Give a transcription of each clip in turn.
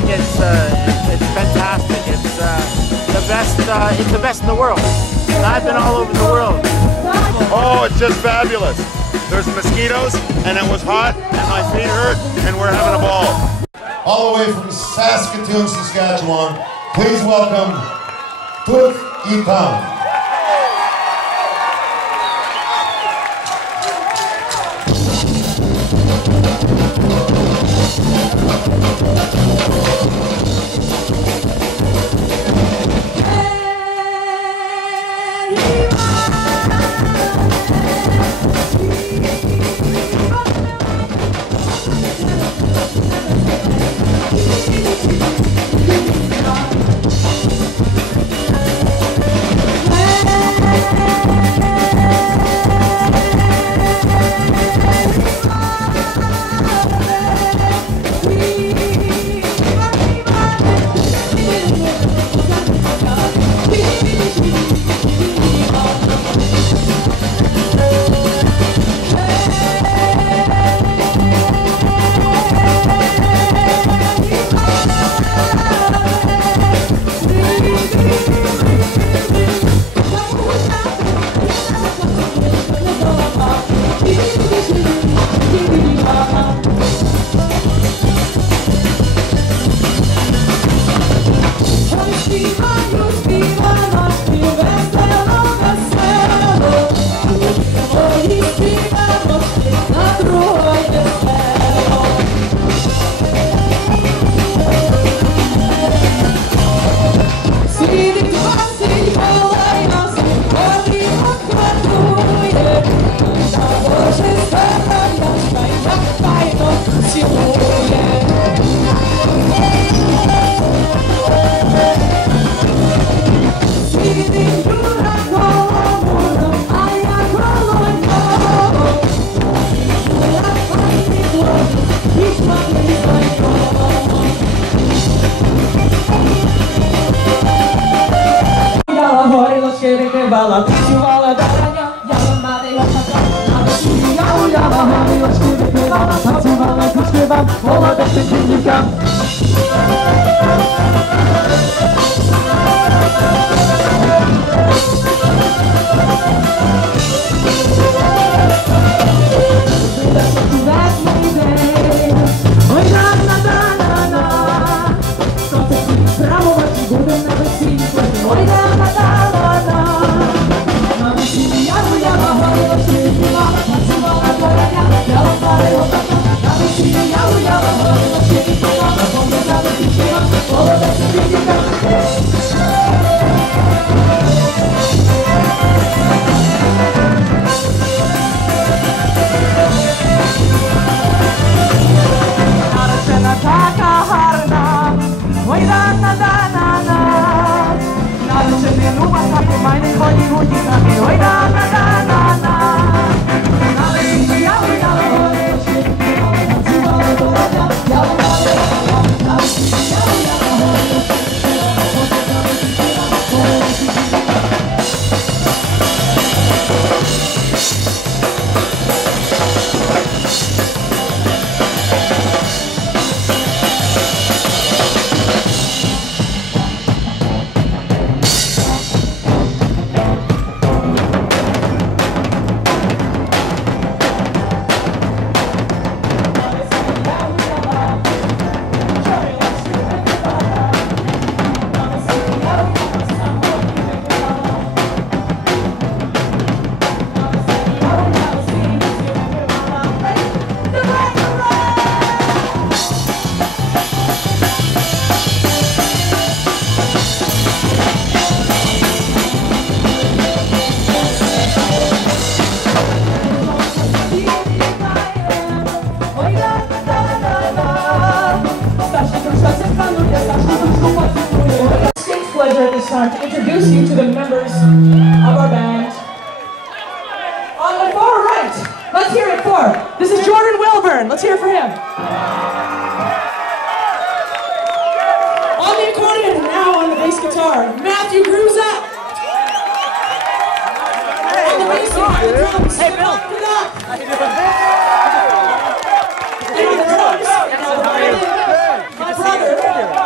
think it's fantastic. It's the best. It's the best in the world. And I've been all over the world. Oh, it's just fabulous. There's mosquitoes, and it was hot, and my feet hurt, and we're having a ball. All the way from Saskatoon, Saskatchewan, please welcome UkeTube. To introduce you to the members of our band. On the far right, let's hear it for. This is Jordan Wilburn. Let's hear it for him. On the accordion and now on the bass guitar, Matthew Gruza. On the bass and the drums, hey Bill. How you doing? And on the drums, my brother.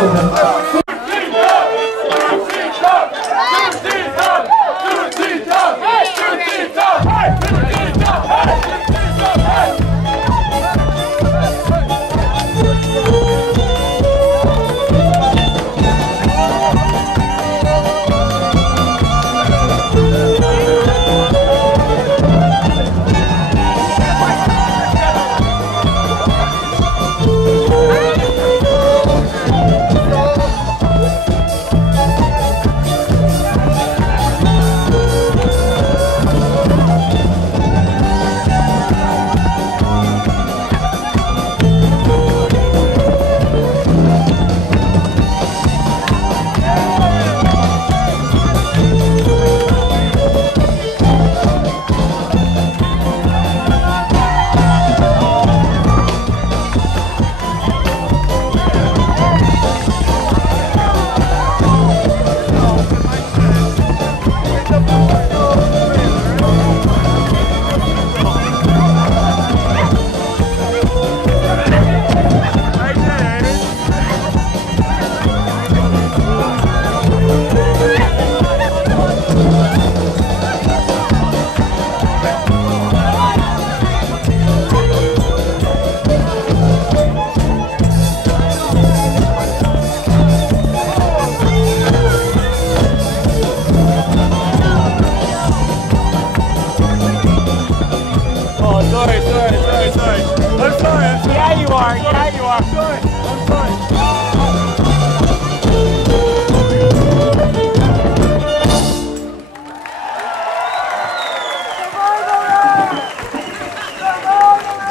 children.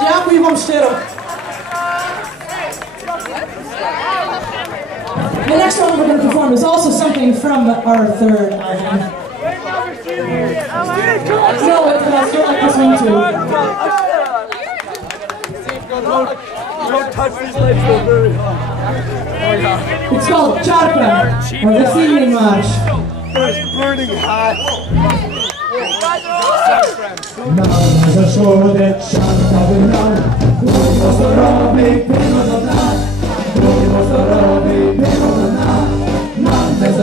Дякую вам щиро. The next song we're going to perform is also something from our third album. No, it's but I still like this one too. Don't touch these legs so very It's called Charka, or the Singing March. It's burning hot. Bez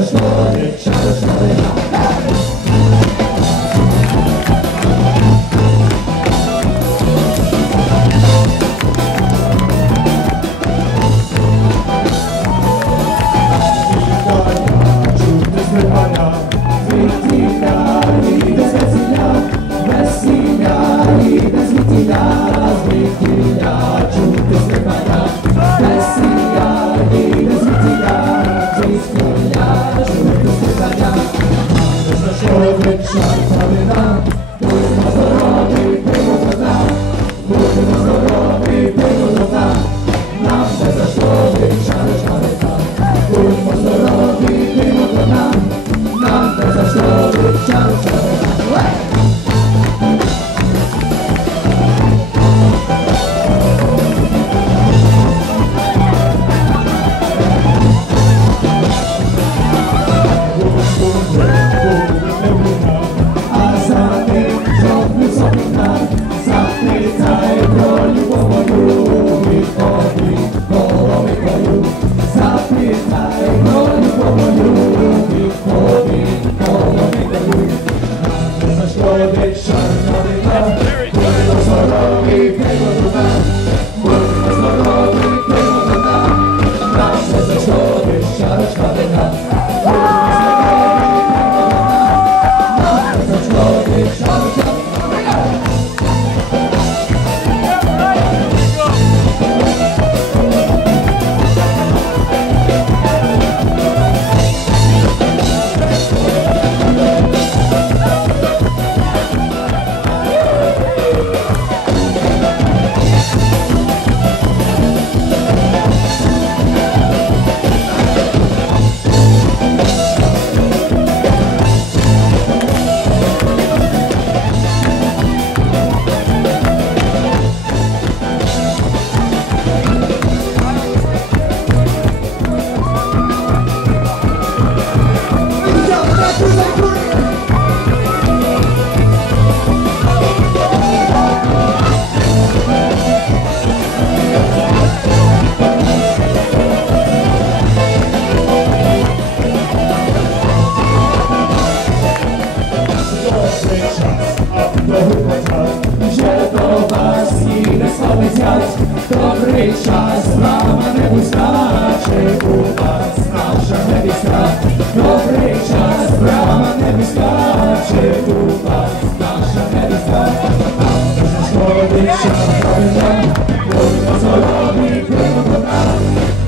wystarczy u was, nasza nie wystarczy. Dobry czas, brawa nie wystarczy u was, nasza nie wystarczy. Nam też nasz młody czas, prawie nam, kurwa co robi, kurwa to nam,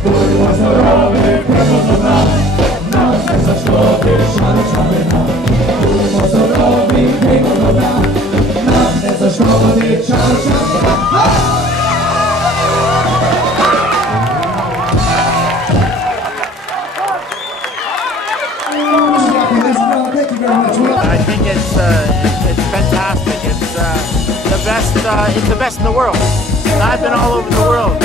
kurwa co robi, kurwa to nam. Nam też nasz młody czas, prawie nam, kurwa co robi, kurwa to nam. Nam też nasz młody czas, prawie nam. I think it's fantastic. It's the best. It's the best in the world. And I've been all over the world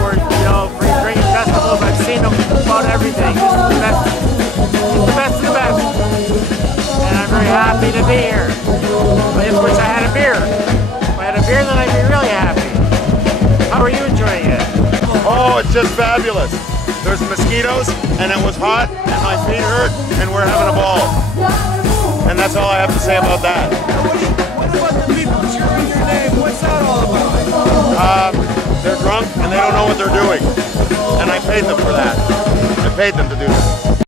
for Ukrainian festivals. I've seen them about everything. It's the best. It's the best of the best. And I'm very happy to be here. I just wish I had a beer. If I had a beer, then I'd be really happy. How are you enjoying it? Oh, it's just fabulous. There's mosquitoes, and it was hot, and my feet hurt, and we're having a ball. And that's all I have to say about that. What about the people cheering your name? What's that all about? They're drunk, and they don't know what they're doing. And I paid them for that. I paid them to do that.